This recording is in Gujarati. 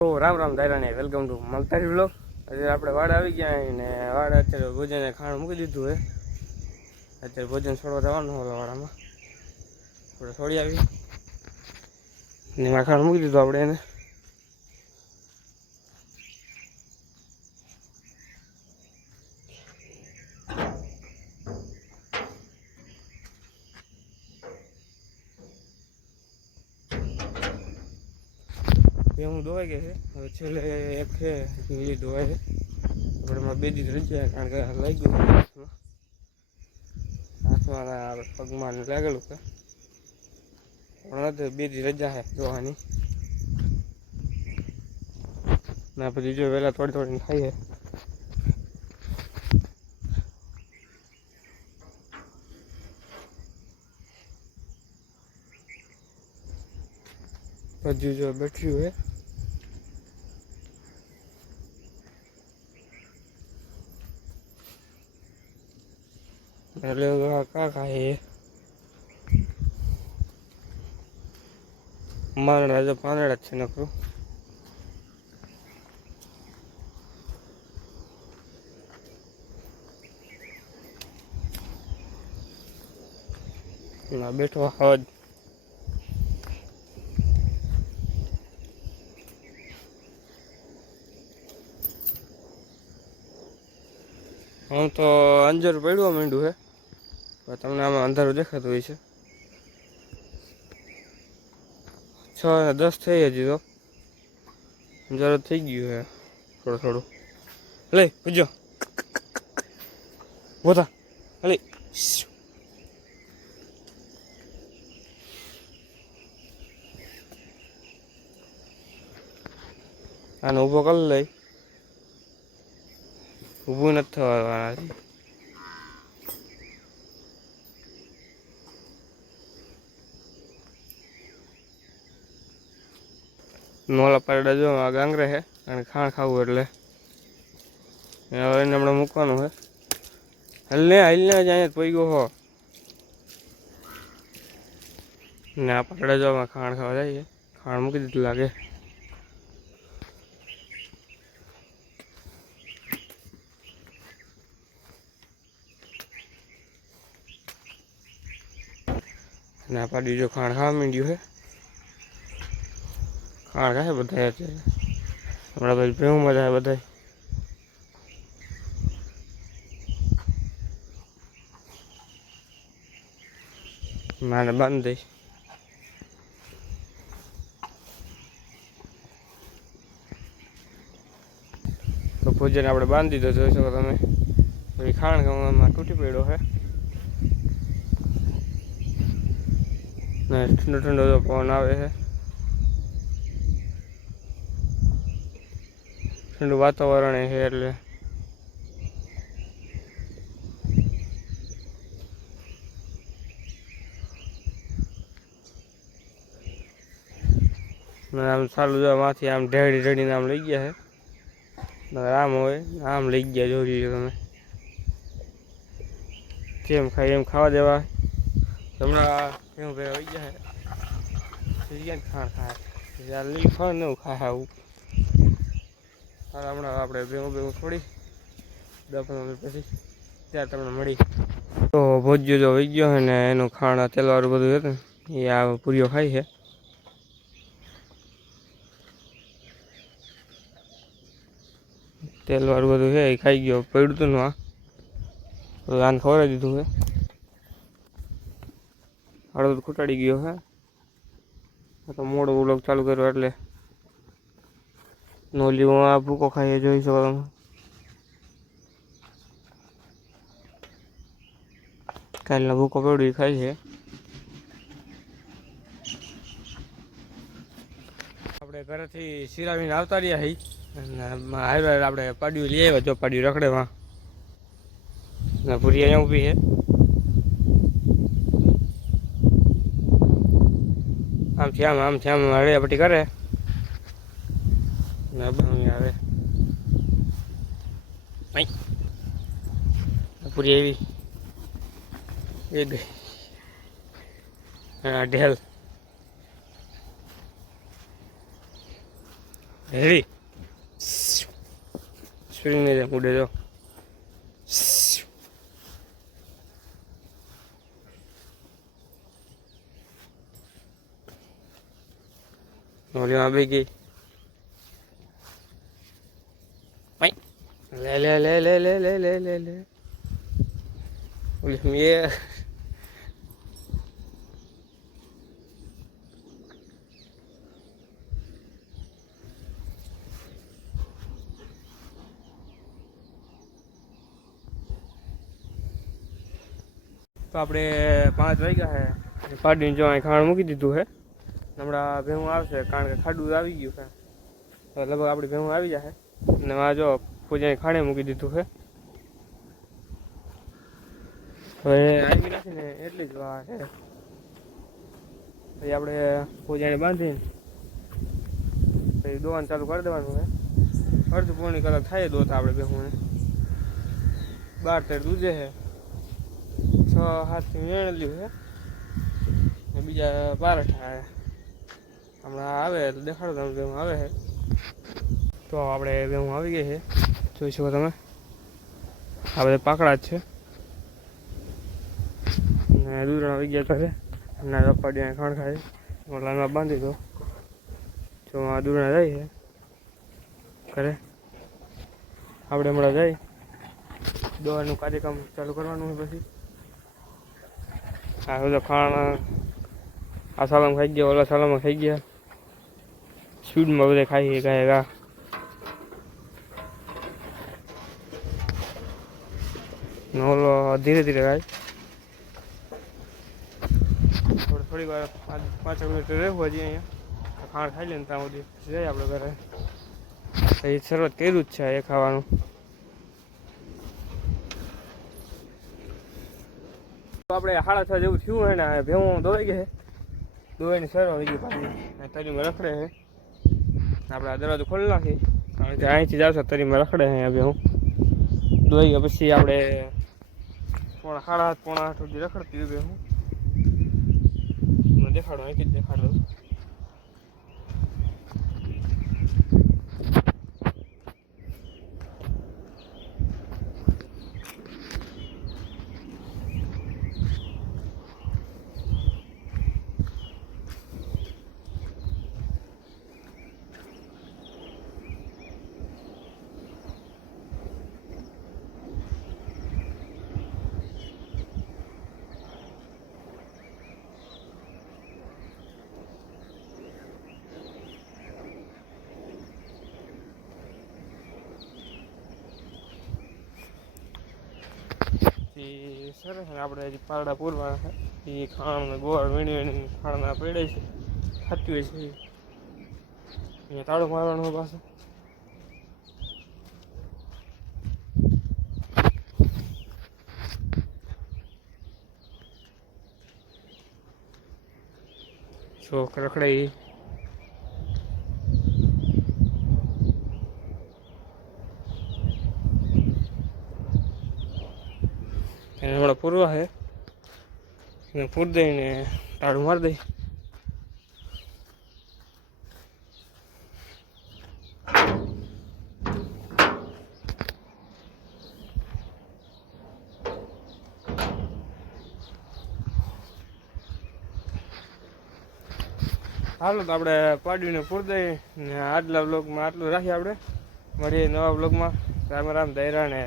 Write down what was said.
તો રામ રામ દાયરાને વેલકમ ટુ મલતારી બ્લોગ. અત્યારે આપણે વાડ આવી ગયા ને વાડ અત્યારે ભોજને ખાણ મૂકી દીધું હે. અત્યારે ભોજન છોડવા જવાનું હોય વાડામાં આપણે છોડી આવી ને એમાં ખાણ મૂકી દીધું આપણે એને. હું ધોવાઈ ગઈ છે હવે છેલ્લે એક છે લીલી ધોવાય છે આપણે એમાં 2 દિવસ રહી જાય કારણ કે લઈ ગયું હાથમાં પગમાં લાગેલું છે પણ 2 દિવસ રજા છે ધોવાની ના પછી જો વહેલા થોડી ખાઈએ પછી જો બેઠ્યું હે એટલે કા ખાય મારા રાજા પાંદડા જ છે નકરું ના બેઠો હજ હું તો અંજર પડવા માંડ્યું હે તમને આમાં અંધારું દેખાતું હોય છે 6 ને 10 થઈ હજી તો અંધારું થઈ ગયું હે થોડું લે પૂજો બોતા લે આને ઊભો કરી લઈ ઊભું નથી થવાના મોલા પારડા જો આ ગાંગરે છે અને ખાણ ખાવું એટલે હવે એને હમણાં મૂકવાનું છે હાલને જ અહીંયા પઈ ગયો હો ને આ પારડા જો ખાણ ખાવા જાય ખાણ મૂકી દીધું લાગે ને આ પાડી જો ખાણ ખાવા માંડ્યું છે ખાણ ખાય બધા અત્યારે હમણાં પછી ભેહું મજા આવે બધા માને બાંધી દઈશ તો ભોજન આપણે બાંધી દીધો જોઈ શકો તમે પછી ખાણ ખાવામાં તૂટી પડ્યો છે ને ઠંડો ઠંડો પવન આવે છે ઠંડુ વાતાવરણ છે એટલે આમ ચાલુ જવામાંથી આમ ઢેડીને આમ લઈ ગયા છે આમ હોય આમ લઈ ગયા જોઈ તમે જેમ ખાય એમ ખાવા દેવા હમણાં કેમ ભેગા લઈ ગયા ખાણ ખાય લીલી ફળ ને એવું ખાય આવું હમણાં આપણે ભેગું છોડી 10-15 મિનિટ પછી ત્યાં તમને મળી તો ભોજ્યો જો વહી ગયો ને એનું ખાણ તેલવાળું બધું હતું એ આ પૂરીઓ ખાય છે તેલવાળું બધું છે એ ખાઈ ગયો પડ્યું હતું ને આને ખવડાવી દીધું છે હળદ ખૂટાડી ગયો હે તો મોડો વ્લોગ ચાલુ કર્યો એટલે નોલી આ ભૂકો ખાઈએ જોઈ શકો તમે કાલનો ભૂકો પડ્યો ખાય છે આપણે ઘરેથી સિરાવીને આવતા રહ્યા હઈ હાઈવે આપણે પાડ્યું લઈ આવ્યા જો પાડ્યું રખડેમાં પૂરી અહીંયા ઊભી છે આમથી આમ હળિયાપટ્ટી કરે ને આવે પૂરી આવી એ ગઈ ઢેલ હેરી સ્પ્રિંગ ને ઉડે જો ઓલી બે ગઈ લે લે લે લે લે લે લે લે લે ઓલી મે તો આપણે 5 વાગ્યા છે પાડીને જો અહીં ખાણ મૂકી દીધું છે હમણાં ભેહું આવશે કારણ કે ખાડું આવી ગયું છે તો લગભગ આપણી ભેહું આવી જશે અને આ જો પૂજાની ખાણે મૂકી દીધું છે હવે આવી નાખીને એટલી જ વાર છે પછી આપણે પૂજાને બાંધીને પછી દોવાનું ચાલુ કરી દેવાનું છે અડધું પોણી કલાક થાય દોતા આપણે ભેહુંને 12-13 દૂધે છે 6-7 વેણેલ્યું છે ને બીજા 12 થાય હમણાં આવે તો દેખાડો તમે ભેહું આવે છે તો આપણે ભેહું આવી ગઈ છે જોઈ શકો તમે આ બધા પાકડા જ છે ને દૂરણ આવી ગયા કરે ના રપાડીને ખાણ ખાય લાઈનમાં બાંધી દો જો આ દૂરણ જાય છે કરે આપણે હમણાં જાય દોવાનું કાર્યક્રમ ચાલુ કરવાનું હોય પછી આ બધો ખાણ આ સાલામાં ખાઈ ગયા ઓલા સાલામાં ખાઈ ગયા સ્પીડમાં બધા ખાઈ ગાય ગા ઓલો ધીરે ધીરે ખાય થોડી વાર 5 મિનિટ રહેવું હજી અહીંયા ખાણ ખાઈ લે ને ત્યાં સુધી જઈએ આપણે ઘરે એ શરૂઆત કર્યું જ છે એ ખાવાનું આપણે 6:30 જેવું થયું હોય ને ભેહું દોવાઈ ગયા છે દોવાઈની શરૂ આવી ગઈ પાછી તરીમાં રખડે છે આપણે આ દરવાજો ખોલી નાખી કારણ કે અહીંથી જાવશે તરીમાં રખડે છે અહીંયા ભેહું દોવાઈ ગયા પછી આપણે 7:30-8 સુધી રખડતી હોય ભેહું દેખાડો અહીંથી જ દેખાડો સરસ ને આપણે હજી પારડા પૂરવાના છે એ ખાણ ગોળ વીણી ખાણના પડે છે ખાતી હોય છે અહીંયા તાળો મારવાનો હોય પાછો શોખ રખડે હમણાં પૂરવા છે પૂર દઈને તાળું મારી દઈ હાલો તો આપણે પાડીને પૂર દઈ ને આજના બ્લોગમાં આટલું રાખીએ આપણે મળીએ નવા બ્લોગમાં રામ રામ દૈરા ને